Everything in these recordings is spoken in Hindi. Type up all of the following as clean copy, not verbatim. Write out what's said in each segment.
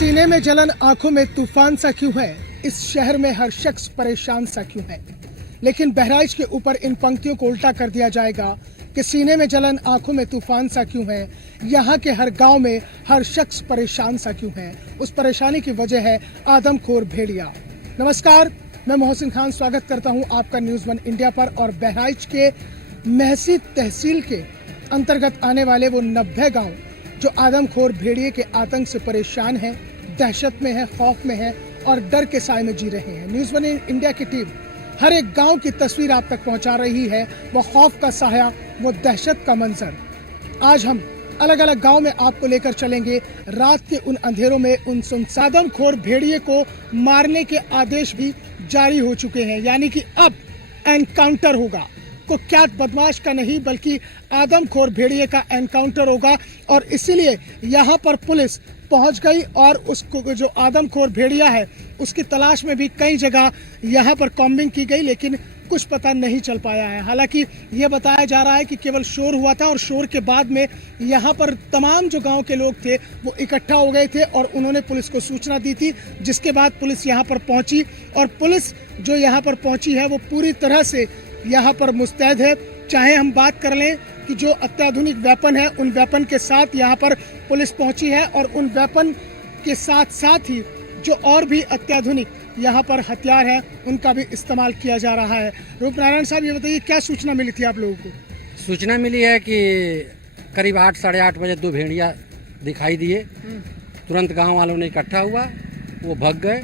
सीने में जलन, आंखों में तूफान सा क्यों है? इस शहर में हर शख्स परेशान सा क्यों है? लेकिन बहराइच के ऊपर इन पंक्तियों को उल्टा कर दिया जाएगा कि सीने में जलन, आंखों में तूफान सा क्यों है? यहाँ के हर गांव में हर शख्स परेशान सा क्यों है? उस परेशानी की वजह है आदमखोर भेड़िया। नमस्कार, मैं मोहसिन खान स्वागत करता हूँ आपका न्यूज़ वन इंडिया पर। और बहराइच के महसी तहसील के अंतर्गत आने वाले वो 90 गाँव जो आदमखोर भेड़िए के आतंक से परेशान हैं, दहशत में है, खौफ में है और डर के साए में जी रहे हैं। न्यूज़ वन इंडिया की टीम हर एक गांव की तस्वीर आप तक पहुंचा रही है। वो खौफ का साया, वो दहशत का मंजर। आज हम अलग अलग गांव में आपको लेकर चलेंगे। रात के उन अंधेरों में उन आदमखोर भेड़िए को मारने के आदेश भी जारी हो चुके हैं, यानी कि अब एनकाउंटर होगा। कुख्यात बदमाश का नहीं बल्कि आदमखोर भेड़िए का एनकाउंटर होगा। और इसीलिए यहाँ पर पुलिस पहुँच गई और उसको जो आदमखोर भेड़िया है उसकी तलाश में भी कई जगह यहाँ पर कॉम्बिंग की गई, लेकिन कुछ पता नहीं चल पाया है। हालांकि ये बताया जा रहा है कि केवल शोर हुआ था और शोर के बाद में यहाँ पर तमाम जो गांव के लोग थे वो इकट्ठा हो गए थे और उन्होंने पुलिस को सूचना दी थी, जिसके बाद पुलिस यहाँ पर पहुँची। और पुलिस जो यहाँ पर पहुँची है वो पूरी तरह से यहाँ पर मुस्तैद है। चाहे हम बात कर लें कि जो अत्याधुनिक वेपन है, उन वेपन के साथ यहाँ पर पुलिस पहुँची है और उन वेपन के साथ साथ ही जो और भी अत्याधुनिक यहाँ पर हथियार है उनका भी इस्तेमाल किया जा रहा है। रूपनारायण साहब, ये बताइए क्या सूचना मिली थी आप लोगों को? सूचना मिली है कि करीब 8 साढ़े 8 बजे 2 भेड़िया दिखाई दिए। तुरंत गांव वालों ने इकट्ठा हुआ, वो भाग गए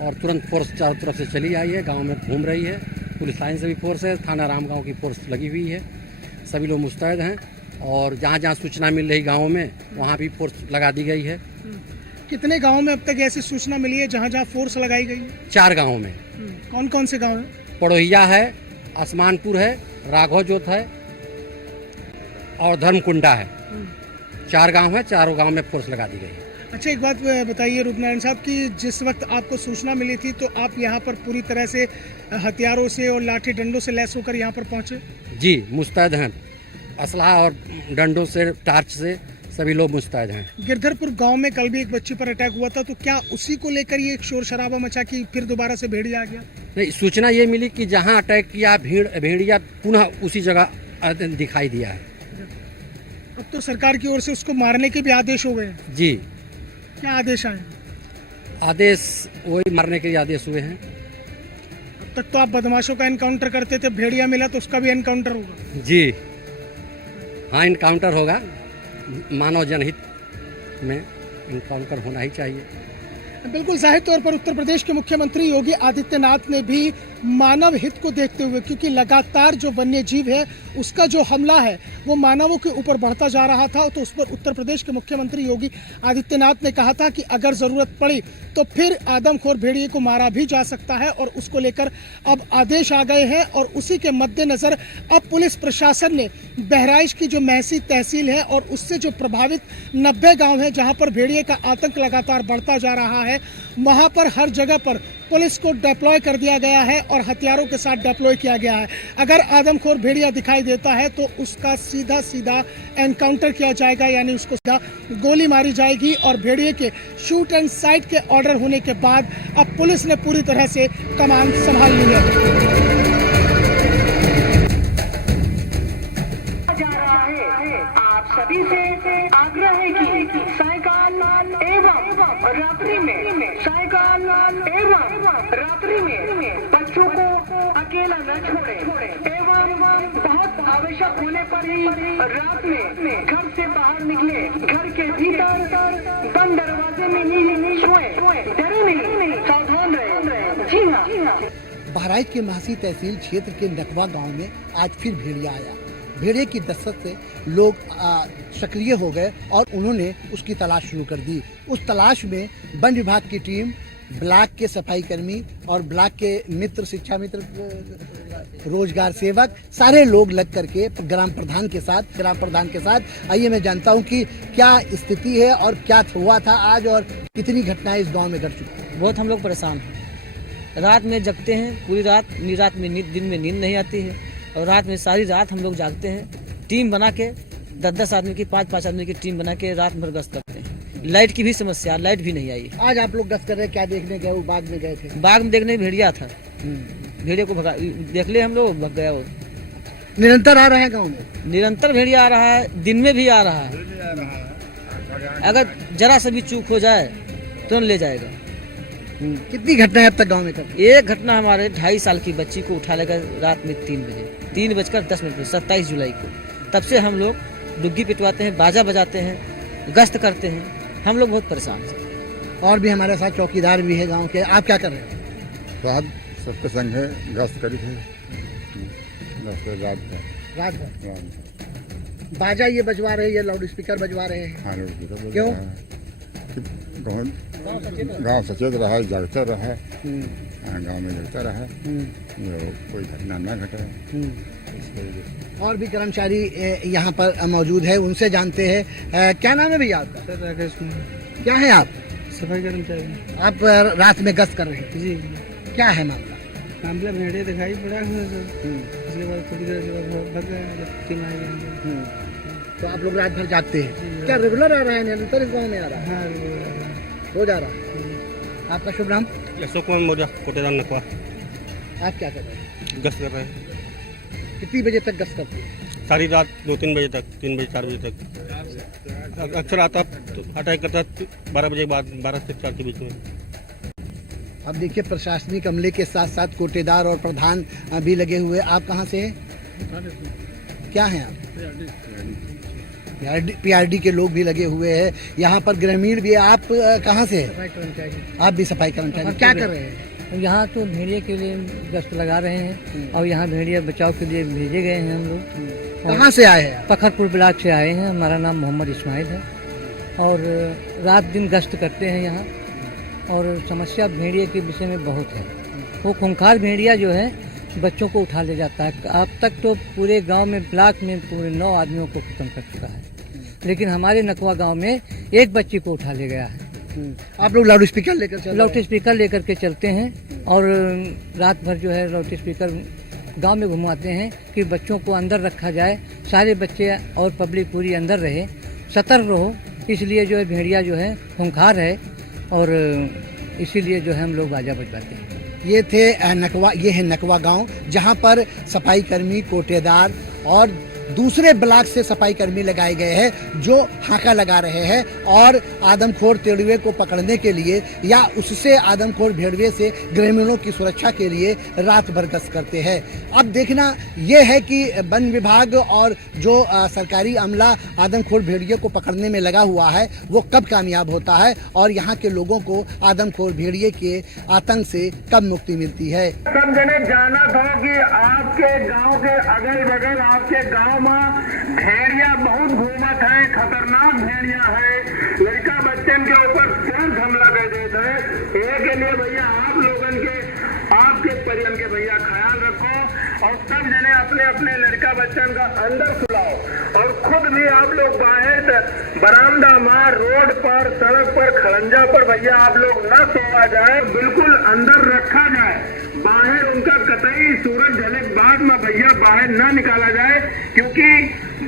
और तुरंत फोर्स चारों तरफ से चली आई है, गांव में घूम रही है। पुलिस लाइन से भी फोर्स है, थाना रामगांव की फोर्स लगी हुई है, सभी लोग मुस्तैद हैं। और जहाँ जहाँ सूचना मिल रही गाँव में वहाँ भी फोर्स लगा दी गई है। कितने गाँव में अब तक ऐसी सूचना मिली है जहाँ जहाँ फोर्स लगाई गई है? 4 गाँव में। कौन कौन से गाँव हैं? पड़ोहिया है, आसमानपुर है, राघव जोत है और धर्मकुंडा है। 4 गांव है, चारों गांव में फोर्स लगा दी गई है। अच्छा, एक बात बताइए रूपनारायण साहब कि जिस वक्त आपको सूचना मिली थी तो आप यहाँ पर पूरी तरह से हथियारों से और लाठी डंडों से लैस होकर यहाँ पर पहुँचे? जी, मुस्तैद हैं, असलहा और डंडों से, टार्च से सभी लोग मुस्तैद हैं। गिरधरपुर गांव में कल भी एक बच्ची पर अटैक हुआ था, तो क्या उसी को लेकर ये एक शोर शराबा मचा कि फिर दोबारा से भेड़िया आ गया? नहीं, सूचना ये मिली कि जहाँ अटैक किया भेड़िया पुनः उसी जगह दिखाई दिया है। अब तो सरकार की ओर से उसको मारने के भी आदेश हो गए हैं। जी, क्या आदेश आए? आदेश वही मारने के आदेश हुए हैं। अब तक तो आप बदमाशों का एनकाउंटर करते थे, भेड़िया मिला तो उसका भी एनकाउंटर होगा? जी हाँ, एनकाउंटर होगा। मानव जनहित में एनकाउंटर होना ही चाहिए। बिल्कुल, जाहिर तौर पर उत्तर प्रदेश के मुख्यमंत्री योगी आदित्यनाथ ने भी मानव हित को देखते हुए, क्योंकि लगातार जो वन्य जीव है उसका जो हमला है वो मानवों के ऊपर बढ़ता जा रहा था, तो उस पर उत्तर प्रदेश के मुख्यमंत्री योगी आदित्यनाथ ने कहा था कि अगर ज़रूरत पड़ी तो फिर आदमखोर भेड़िए को मारा भी जा सकता है। और उसको लेकर अब आदेश आ गए हैं और उसी के मद्देनज़र अब पुलिस प्रशासन ने बहराइच की जो महसी तहसील है और उससे जो प्रभावित 90 गाँव हैं जहाँ पर भेड़िए का आतंक लगातार बढ़ता जा रहा है, वहाँ पर हर जगह पर पुलिस को डिप्लॉय कर दिया गया है और हथियारों के साथ डिप्लॉय किया गया है। अगर आदमखोर भेड़िया दिखाई देता है तो उसका सीधा सीधा एनकाउंटर किया जाएगा, यानी उसको सीधा गोली मारी जाएगी। और भेड़िए के शूट एंड साइट के ऑर्डर होने के बाद अब पुलिस ने पूरी तरह से कमान संभाल ली है। आप सभी से आग्रह है कि सायकाल एवं रात्रि में बच्चों को अकेला न छोड़े एवं बहुत आवश्यक होने पर ही रात में घर से बाहर निकले, घर के भीतर बंद दरवाजे में ही सोए, डरे नहीं, सावधान रहे। जी हाँ। बहराइच के महसी तहसील क्षेत्र के नकवा गांव में आज फिर भेड़िया आया। भेड़िए की दस्तक से लोग सक्रिय हो गए और उन्होंने उसकी तलाश शुरू कर दी। उस तलाश में वन विभाग की टीम, ब्लॉक के सफाई कर्मी और ब्लॉक के मित्र, शिक्षा मित्र, रोजगार सेवक, सारे लोग लग करके ग्राम प्रधान के साथ आइए मैं जानता हूं कि क्या स्थिति है और क्या हुआ था आज और कितनी घटनाएं इस गांव में घट चुकी हैं। बहुत हम लोग परेशान हैं। रात में जगते हैं, पूरी रात दिन में नींद नहीं आती है और रात में सारी रात हम लोग जागते हैं। टीम बना के 10-10 आदमी की, 5-5 आदमी की टीम बना के रात भर गश्त करते हैं। लाइट की भी समस्या, लाइट भी नहीं आई। आज आप लोग गश्त कर रहे हैं, क्या देखने गए? वो बाग में गए थे? बाग में देखने भेड़िया था, भेड़िया को भगा देख ले हम लोग, भग गया वो। निरंतर आ रहे हैं गाँव में? निरंतर भेड़िया आ रहा है, दिन में भी आ रहा है। अगर जरा सा भी चूक हो जाए तुरंत ले जाएगा। कितनी घटनाएं अब तक गांव में करती? एक घटना हमारे 2.5 साल की बच्ची को उठा लेकर रात में 3 बजे, 3:10 पर 27 जुलाई को। तब से हम लोग डुग्गी पिटवाते हैं, बाजा बजाते हैं, गश्त करते हैं। हम लोग बहुत परेशान हैं। और भी हमारे साथ चौकीदार भी है गांव के। आप क्या कर रहे हैं? साहब सबके संग है, गश्त करी थे रात भर बाजा ये बजवा रहे हैं, ये लाउड स्पीकर बजवा रहे हैं। क्यों? गाँव सचेत रहा है, जागता रहा है, गाँव में जगता रहा है, कोई घटना ना घटे। और भी कर्मचारी यहाँ पर मौजूद है, उनसे जानते हैं। क्या नाम है भैया आपका? सर राकेश कुमार, क्या है आप? सफाई कर्मचारी। आप रात में गश्त कर रहे हैं? जी। क्या है मामला? मामला भेड़िया दिखाई पड़ा है सर। उसके बाद थोड़ी देर के बाद भग गए, जब टीम आई अंदर। तो आप लोग रात भर जागते हैं? क्या रेगुलर आ रहा है, निरंतर इस गाँव में आ रहा है? हाँ, रोज आ रहा है। आपका शुभ नाम? अशोक कुमार मौर्य, कोटेदार नकवा। आप क्या कर रहे हैं? गश्त कर रहे हैं कितनी बजे तक गश्त करते हैं? सारी रात 2-3 बजे तक, 3 बजे 4 बजे तक। अक्सर आता अटैक करता 12 बजे के बाद, 12 से 4 के बीच में। अब देखिए प्रशासनिक अमले के साथ साथ कोटेदार और प्रधान भी लगे हुए। आप कहाँ से हैं? क्या हैं आप? पीआरडी के लोग भी लगे हुए हैं। यहाँ पर ग्रामीण भी। आप कहाँ से हैं? आप भी सफाई कर्मचारी। क्या कर रहे हैं? यहाँ तो भेड़िया के लिए गश्त लगा रहे हैं और यहाँ भेड़िया बचाव के लिए भेजे गए हैं हम लोग। कहाँ से आए हैं? पखरपुर ब्लॉक से आए हैं। हमारा नाम मोहम्मद इस्माइल है और रात दिन गश्त करते हैं यहाँ। और समस्या भेड़िया के विषय में बहुत है। वो खूंखार भेड़िया जो है बच्चों को उठा ले जाता है। अब तक तो पूरे गांव में, ब्लॉक में पूरे 9 आदमियों को खत्म कर चुका है, लेकिन हमारे नकवा गांव में एक बच्ची को उठा ले गया है। आप लोग लाउड स्पीकर लेकर चल रहे हैं? लाउड स्पीकर लेकर के चलते हैं और रात भर जो है लाउड स्पीकर गांव में घुमाते हैं कि बच्चों को अंदर रखा जाए, सारे बच्चे और पब्लिक पूरी अंदर रहे, सतर्क रहो। इसलिए जो है भेड़िया जो है खूंखार है और इसीलिए जो है हम लोग बाजा बजवाते हैं। ये थे नकवा, ये है नकवा गांव, जहां पर सफाई कर्मी, कोटेदार और दूसरे ब्लॉक से सफाई कर्मी लगाए गए हैं जो हाका लगा रहे हैं और आदमखोर तेड़ुए को पकड़ने के लिए या उससे आदमखोर भेड़ुए से ग्रामीणों की सुरक्षा के लिए रात भर गश्त करते हैं। अब देखना ये है कि वन विभाग और जो सरकारी अमला आदमखोर भेड़िए को पकड़ने में लगा हुआ है वो कब कामयाब होता है और यहाँ के लोगों को आदमखोर भेड़िए के आतंक से कब मुक्ति मिलती है। सब जने जाना था कि आपके गांव के अगल बगल, आपके गांव में भेड़िया बहुत घूमत है, खतरनाक भेड़िया है, लड़का बच्चन के ऊपर तुरंत हमला कर देता है। ये के लिए भैया आप लोगन के, आपके परिजन के भैया ख्याल रखो और सब जने अपने अपने लड़का बच्चन का अंदर सुलाओ और खुद भी आप लोग बाहर बरामदा मार, रोड पर, सड़क पर, खड़ंजा पर भैया आप लोग न सोवा जाए, बिल्कुल अंदर रखा जाए। बाहर उनका कतई सूरज ढले के बाद में भैया बाहर न निकाला जाए, क्योंकि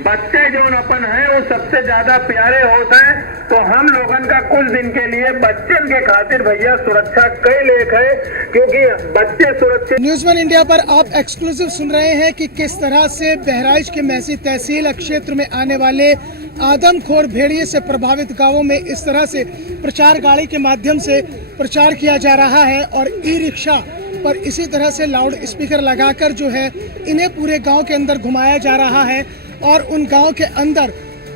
बच्चे जो अपन है वो सबसे ज्यादा प्यारे होते हैं। तो हम लोगन का कुछ दिन के लिए बच्चन के खातिर भैया सुरक्षा कई लेख है, क्योंकि बच्चे सुरक्षित। न्यूज़ वन इंडिया पर आप एक्सक्लूसिव सुन रहे हैं कि किस तरह से बहराइच के मैसी तहसील क्षेत्र में आने वाले आदमखोर भेड़िए से प्रभावित गांवों में इस तरह से प्रचार गाड़ी के माध्यम से प्रचार किया जा रहा है और ई रिक्शा पर इसी तरह से लाउड स्पीकर लगाकर जो है इन्हें पूरे गांव के अंदर घुमाया जा रहा है और उन गांव के अंदर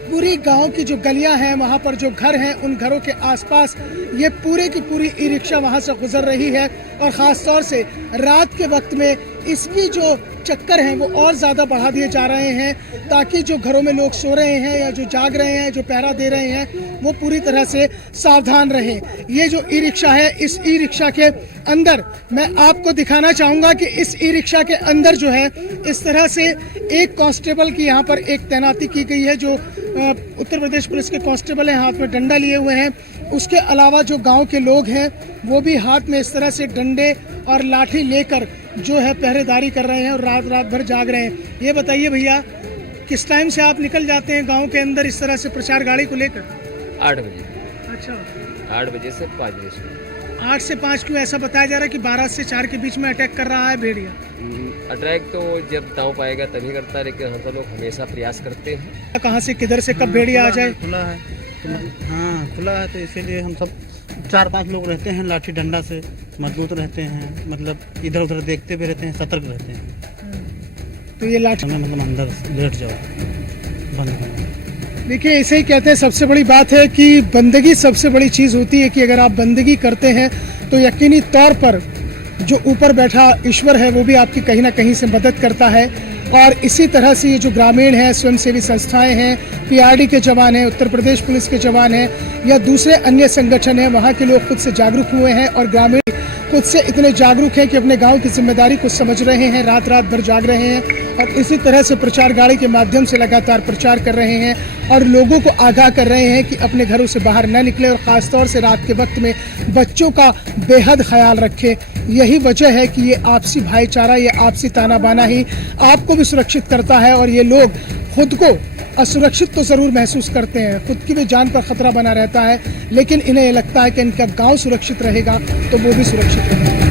पूरी गांव की जो गलियां हैं, वहां पर जो घर हैं, उन घरों के आसपास ये पूरे की पूरी ई रिक्शा वहां से गुजर रही है और ख़ास तौर से रात के वक्त में इसकी जो चक्कर हैं वो और ज़्यादा बढ़ा दिए जा रहे हैं ताकि जो घरों में लोग सो रहे हैं या जो जाग रहे हैं, जो पहरा दे रहे हैं, वो पूरी तरह से सावधान रहें। ये जो ई रिक्शा है, इस ई रिक्शा के अंदर मैं आपको दिखाना चाहूँगा कि इस ई रिक्शा के अंदर जो है इस तरह से एक कांस्टेबल की यहाँ पर एक तैनाती की गई है, जो उत्तर प्रदेश पुलिस के कांस्टेबल हैं, हाथ में डंडा लिए हुए हैं। उसके अलावा जो गांव के लोग हैं वो भी हाथ में इस तरह से डंडे और लाठी लेकर जो है पहरेदारी कर रहे हैं और रात भर जाग रहे हैं। ये बताइए भैया, किस टाइम से आप निकल जाते हैं गांव के अंदर इस तरह से प्रचार गाड़ी को लेकर? 8 बजे। अच्छा 8 बजे से 5 बजे सुबह। 8 से 5 क्यों ऐसा बताया जा रहा है कि 12 से 4 के बीच में अटैक कर रहा है भेड़िया? अटैक तो जब दाव पाएगा तभी करता है, लेकिन हम तो लोग हमेशा प्रयास करते हैं। कहाँ से किधर से कब भेड़िया आ जाए? खुला है तो हाँ खुला है, तो इसीलिए हम सब 4-5 लोग रहते हैं, लाठी डंडा से मजबूत रहते हैं, मतलब इधर उधर देखते भी रहते हैं, सतर्क रहते हैं। तो ये लाठी मतलब अंदर लेट जाओ, बंद करो। देखिए ऐसे ही कहते हैं, सबसे बड़ी बात है कि बंदगी सबसे बड़ी चीज़ होती है कि अगर आप बंदगी करते हैं तो यकीनी तौर पर जो ऊपर बैठा ईश्वर है वो भी आपकी कहीं ना कहीं से मदद करता है। और इसी तरह से ये जो ग्रामीण हैं, स्वयंसेवी संस्थाएं हैं, पीआरडी के जवान हैं, उत्तर प्रदेश पुलिस के जवान हैं या दूसरे अन्य संगठन हैं, वहाँ के लोग खुद से जागरूक हुए हैं और ग्रामीण खुद से इतने जागरूक हैं कि अपने गांव की जिम्मेदारी को समझ रहे हैं, रात रात भर जाग रहे हैं और इसी तरह से प्रचार गाड़ी के माध्यम से लगातार प्रचार कर रहे हैं और लोगों को आगाह कर रहे हैं कि अपने घरों से बाहर न निकले और ख़ासतौर से रात के वक्त में बच्चों का बेहद ख्याल रखें। यही वजह है कि ये आपसी भाईचारा, ये आपसी ताना बाना ही आपको भी सुरक्षित करता है और ये लोग खुद को असुरक्षित तो ज़रूर महसूस करते हैं, खुद की भी जान पर ख़तरा बना रहता है, लेकिन इन्हें लगता है कि इनका गांव सुरक्षित रहेगा तो वो भी सुरक्षित रहेगा।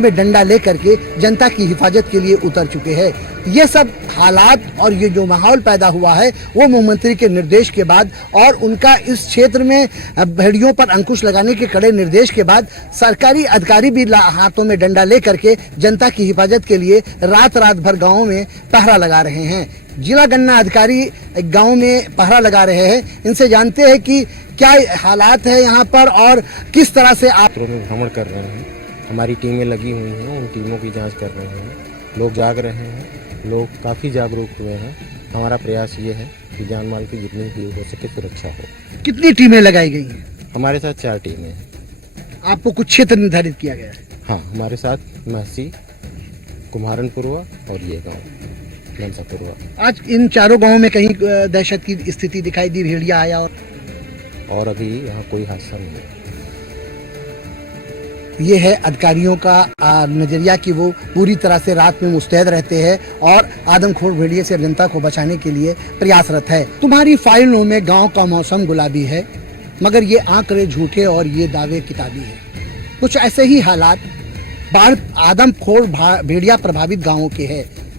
में डंडा लेकर के जनता की हिफाजत के लिए उतर चुके हैं। ये सब हालात और ये जो माहौल पैदा हुआ है वो मुख्यमंत्री के निर्देश के बाद और उनका इस क्षेत्र में भेड़ियों पर अंकुश लगाने के कड़े निर्देश के बाद सरकारी अधिकारी भी हाथों में डंडा लेकर के जनता की हिफाजत के लिए रात रात भर गाँव में पहरा लगा रहे हैं। जिला गन्ना अधिकारी गांव में पहरा लगा रहे हैं। इनसे जानते हैं कि क्या हालात है यहाँ पर और किस तरह से आप क्षेत्रों में भ्रमण कर रहे हैं। हमारी टीमें लगी हुई हैं, उन टीमों की जांच कर रहे हैं। लोग जाग रहे हैं, लोग काफ़ी जागरूक हुए हैं। हमारा प्रयास ये है कि जान माल की जितनी भी हो सके सुरक्षा हो। कितनी टीमें लगाई गई हैं? हमारे साथ 4 टीमें हैं। आपको कुछ क्षेत्र निर्धारित किया गया है? हाँ, हमारे साथ महसी, कुम्हारनपुरवा और ये गाँव नंसापुरवा। आज इन चारों गाँवों में कहीं दहशत की स्थिति दिखाई दी, भेड़िया आया और अभी यहाँ कोई हादसा नहीं है। ये है अधिकारियों का नजरिया कि वो पूरी तरह से रात में मुस्तैद रहते हैं और आदमखोर भेड़िए से जनता को बचाने के लिए प्रयासरत है। तुम्हारी फाइलों में गांव का मौसम गुलाबी है, मगर ये आंकड़े झूठे और ये दावे किताबी है। कुछ ऐसे ही हालात बाढ़ आदमखोर भेड़िया प्रभावित गांवों के हैं।